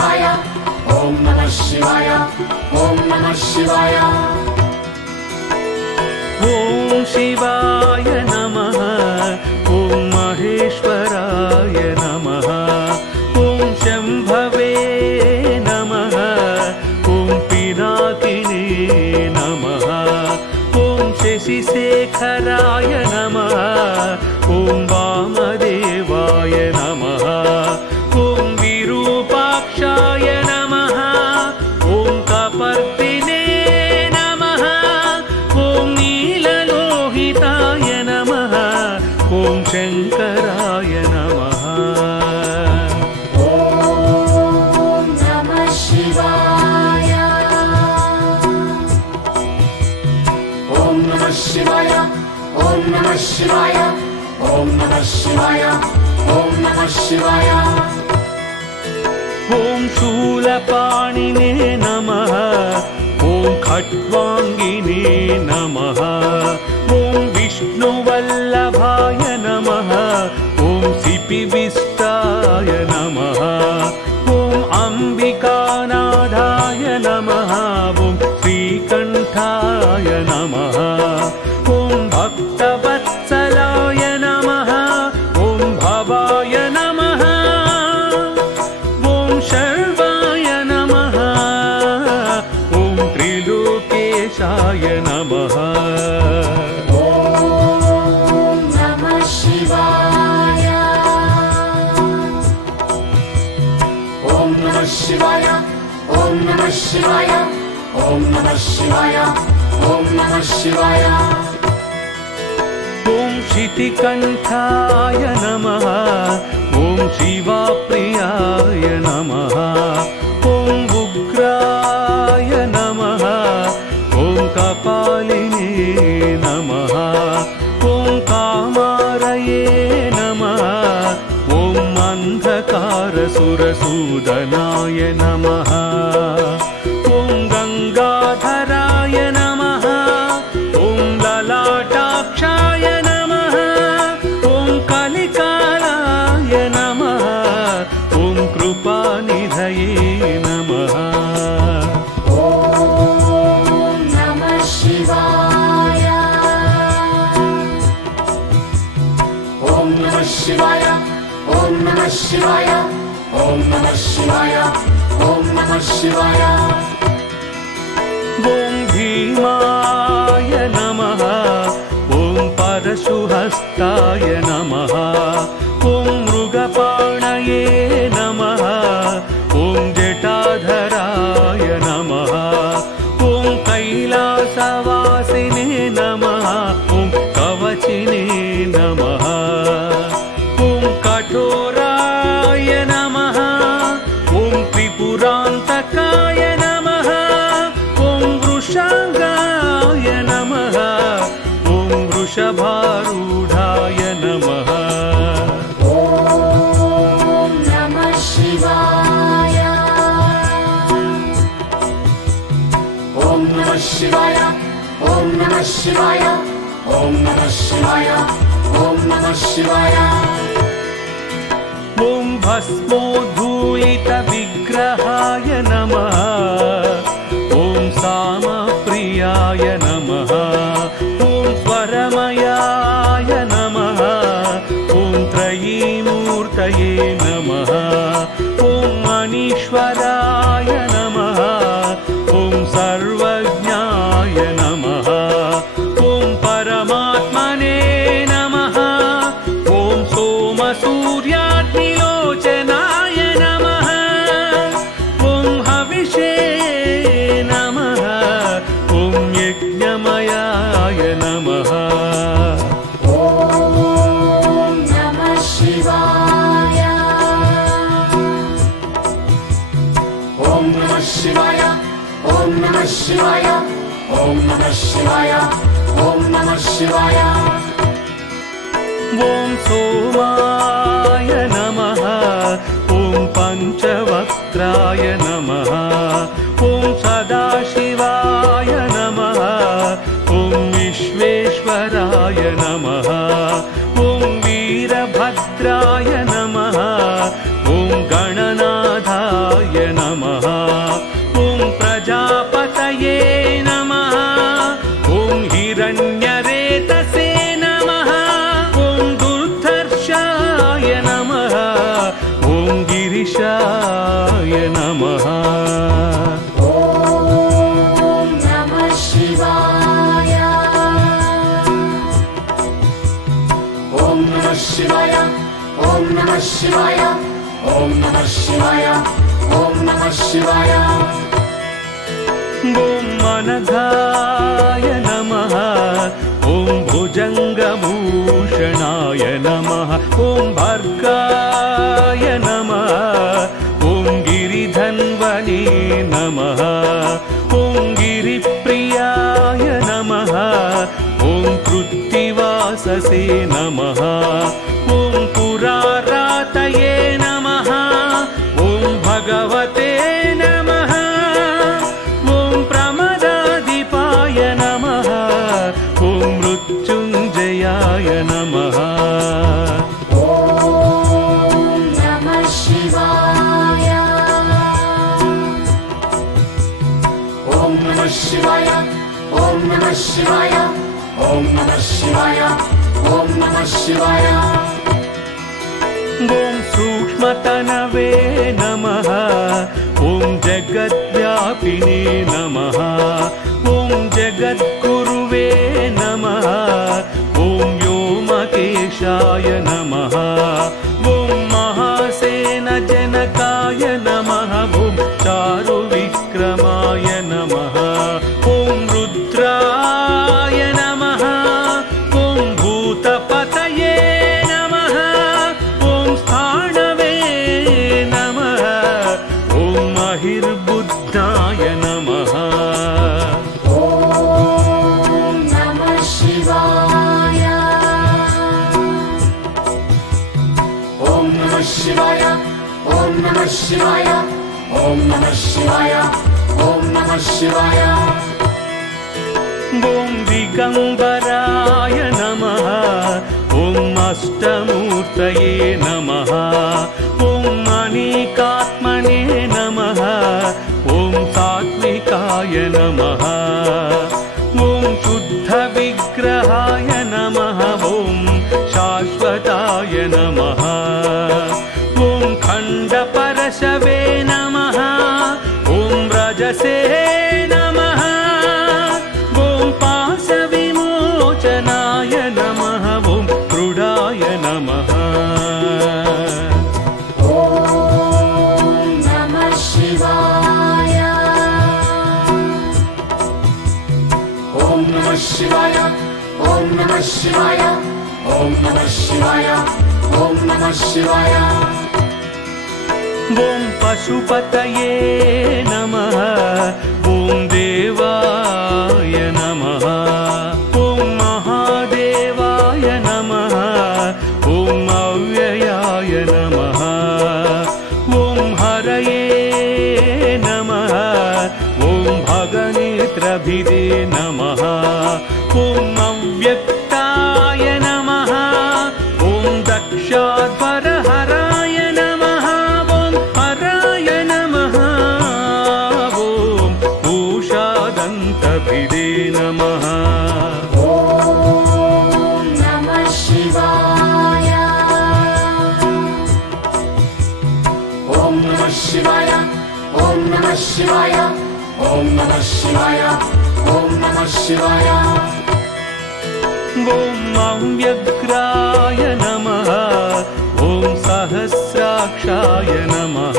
शिवाय ॐ नमः शिवाय ॐ नमः शिवाय ॐ शिवाय नमः ॐ महेश्वराय नमः ॐ शम्भवे नमः ॐ पिनाकिने नमः ॐ शशिशेखराय नमः ॐ वामदेवाय नमः ॐ विरूपाक्षाय नमः ॐ कपर्दिने नमः ॐ नीललोहिताय नमः ॐ शङ्कराय नमः ॐ नमः शिवाय ॐ नमः शिवाय ॐ नमः शिवाय ॐ नमः शिवाय ॐ नमः शिवाय ॐ शूलपाणिने नमः ॐ खट्वाङ्गिने नमः ॐ विष्णुवल्लभाय नमः ॐ सिपिविष्टाय नमः ॐ अम्बिकानाथाय नमः ॐ श्रीकण्ठाय नमः ॐ भक्तवत्सलाय नमः ॐ भवाय नमः ॐ शर्वाय नमः ॐ त्रिलोकेशाय नमः ॐ नमः शिवाय ॐ नमः शिवाय ॐ नमः शिवाय ॐ नमः शिवाय ॐ नमः शिवाय ॐ शितिकण्ठाय नमः ॐ शिवाप्रियाय नमः ॐ उग्राय नमः ॐ कपालिने नमः ॐ कामारये नमः ॐ अन्धकारसुरसूदनाय नमः ॐ गङ्गाधराय नमः ॐ ललाटाक्षाय नमः ॐ कलिकालाय नमः ॐ कृपानिधये नमः ॐ नमः शिवाय ॐ नमः शिवाय ॐ नमः शिवाय ॐ नमः शिवाय ॐ नमः शिवाय ॐ भीमाय नमः ॐ परशुहस्ताय नमः ॐ मृगपाणये नमः ॐ जटाधराय नमः ॐ कैलासवासिने नमः ॐ कवचिने नमः ॐ कठोराय नमः ॐ त्रिपुरान्तकाय नमः ॐ वृषाङ्गाय नमः ॐ वृषभारूढाय नमः ॐ नमः शिवाय ॐ नमः शिवाय ॐ नमः शिवाय ॐ नमः शिवाय ॐ नमः शिवाय ॐ भस्मोद्धूलितविग्रहाय नमः ॐ सामप्रियाय नमः ॐ स्वरमयाय नमः ॐ त्रयीमूर्तये नमः ॐ मनीश्वराय नमः ॐ सर्वज्ञाय नमः ॐ परमात्मने नमः ॐ सोमसूर्याग्निलोचनाय नमः ॐ हविषे नमः ॐ यज्ञमयाय नमः ॐ नमः शिवाय ॐ नमः शिवाय ॐ नमः शिवाय ॐ नमः शिवाय ॐ नमः शिवाय ॐ सोमाय नमः ॐ पञ्चवक्त्राय नमः ॐ सदाशिवाय नमः ॐ विश्वेश्वराय नमः ॐ वीरभद्राय नमः ॐ गणनाथाय शिवाय ॐ नमः शिवाय ॐ नमः शिवाय ॐ अनघाय नमः ॐ भुजङ्गभूषणाय नमः ॐ भर्गाय नमः ॐ गिरिधन्वने नमः ॐ गिरिप्रियाय नमः ॐ कृत्तिवाससे नमः ॐ पुरारातये नमः ॐ भगवते नमः ॐ प्रमदाधिपाय नमः ॐ मृत्युञ्जयाय नमः ॐ नमः शिवाय ॐ नमः शिवाय ॐ नमः शिवाय ॐ नमः शिवाय ॐ नमः शिवाय ॐ सूक्ष्मतनवे नमः ॐ जगद्व्यापिने नमः ॐ जगद्गुरुवे नमः ॐ व्योमकेशाय नमः ॐ महासेनजनकाय नमः ॐ चारुविक्रमाय नमः ॐ रुद्राय नमः ॐ भूतपतये नमः ॐ स्थाणवे नमः ॐ महिर्बुद्धाय नमः ॐ नमः शिवाय ॐ नमः शिवाय ॐ नमः शिवाय ॐ नमः शिवाय ॐ नमः शिवाय ॐ दिगम्बराय नमः ॐ अष्टमूर्तये नमः ॐ अनेकात्मने नमः ॐ सात्विकाय नमः ॐ शुद्धविग्रहाय नमः ॐ शाश्वताय नमः ॐ खण्डपरशवे नमः ॐ रजसे नमः ॐ पाशविमोचनाय नमः ॐ क्रुडाय नमः ॐ नमः शिवाय ॐ नमः शिवाय ॐ नमः शिवाय ॐ नमः शिवाय ॐ नमः शिवाय ॐ पशुपतये नमः ॐ देवाय नमः ॐ महादेवाय नमः ॐ अव्ययाय नमः ॐ हरये नमः ॐ भगनेत्रभिदे नमः ॐ अव्यक्ताय नमः ॐ दक्षाध्वरहराय नमः ॐ हराय नमः ॐ उषादन्तभिदे नमः ॐ नमः शिवाय ॐ नमः शिवाय ॐ नमः शिवाय ॐ नमः शिवाय ॐ नमः शिवाय ॐ अव्यग्राय नमः ॐ सहस्राक्षाय नमः